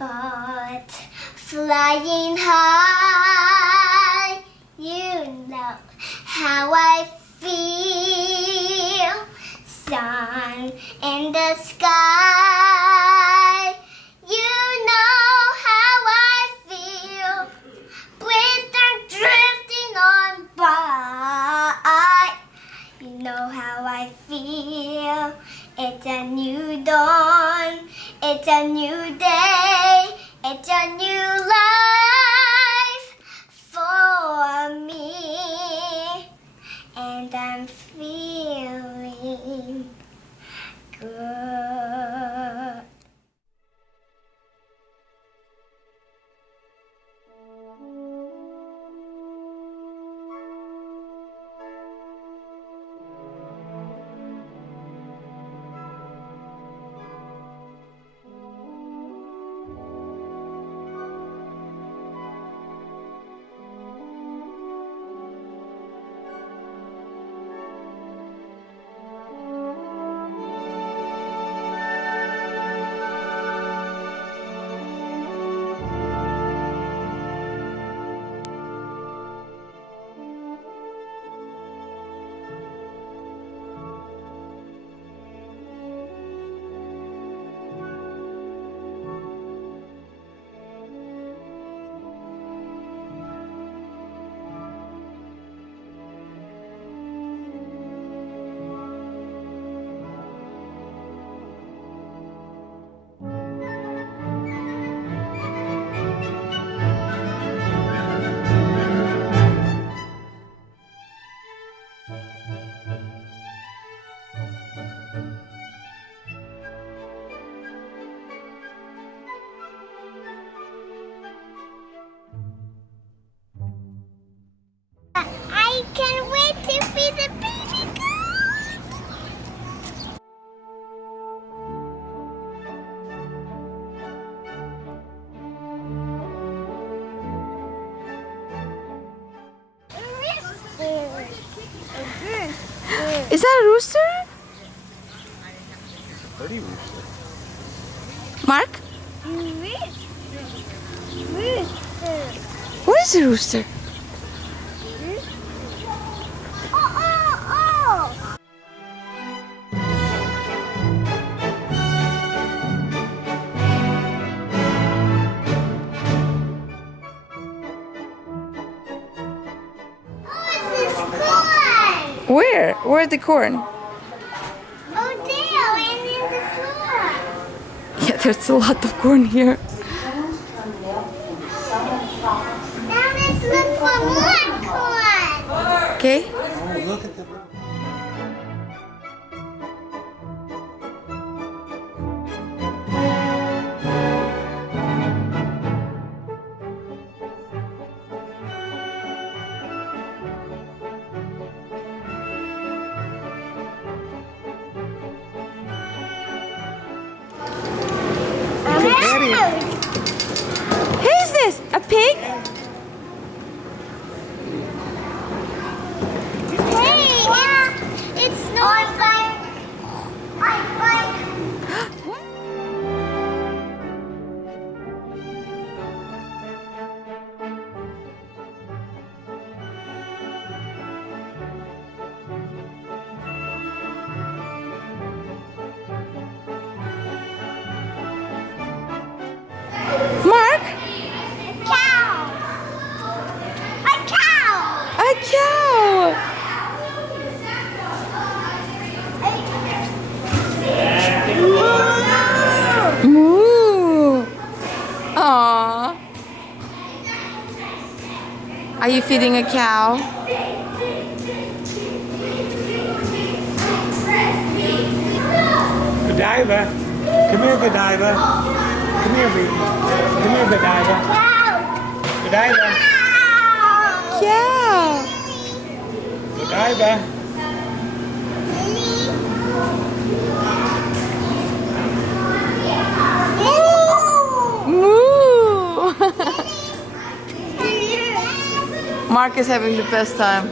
But flying high, you know how I feel. Sun in the sky, you know how I feel. Breeze are drifting on by, you know how I feel. It's a new dawn, it's a new day, it's a new life for me. And I'm feeling good. I can't wait to feed the baby goat. Is that a rooster? Pretty rooster. Mark? Rooster. Where is the rooster? Oh. It's corn. Where? Where's the corn? Oh, there, and in the floor. Yeah, there's a lot of corn here. Now let's look for more corn. Okay. Oh, look at the. Who is this? A pig? Hey, it's no. I like. What? Mark? Cow. A cow. A cow. Moo. Aww. Are you feeding a cow? Godiva. Come here, Godiva. Come here, baby. Come here, Godiva. Cow. Godiva. Cow. Godiva. Moo. Mark is having the best time.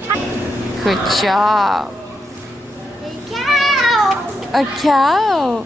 Good job. Cow. A cow.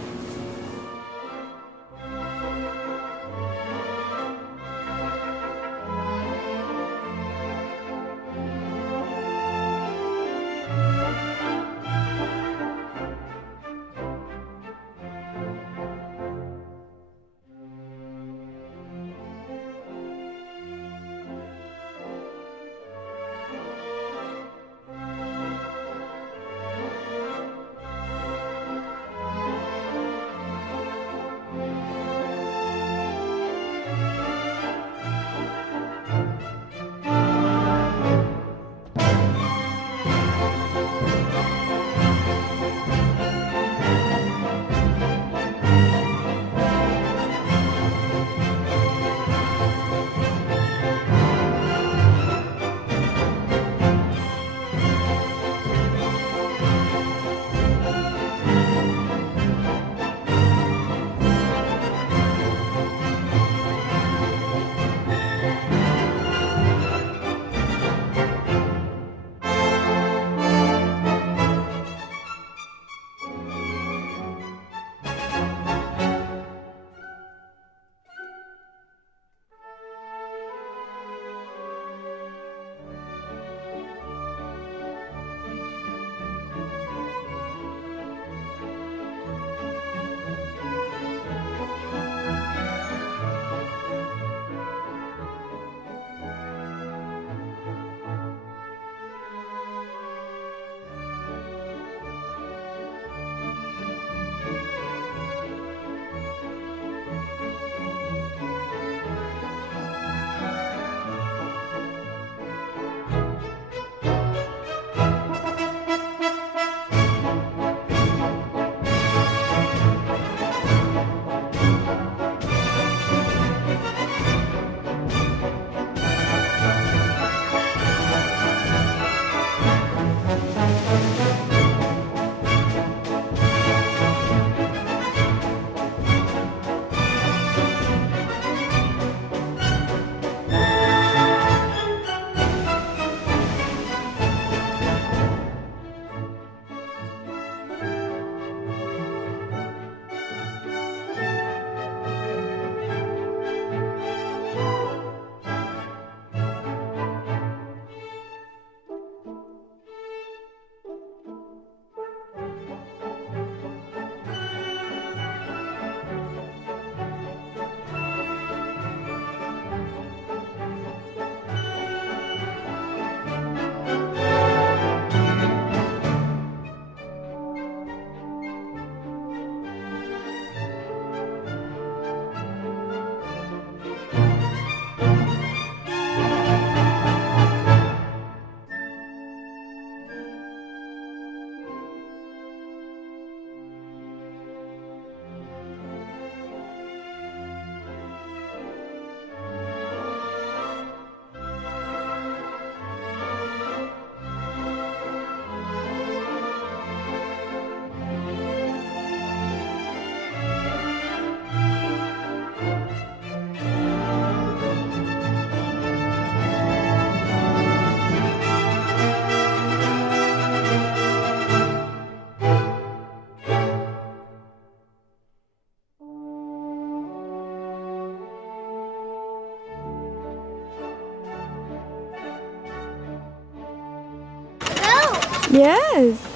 Yes.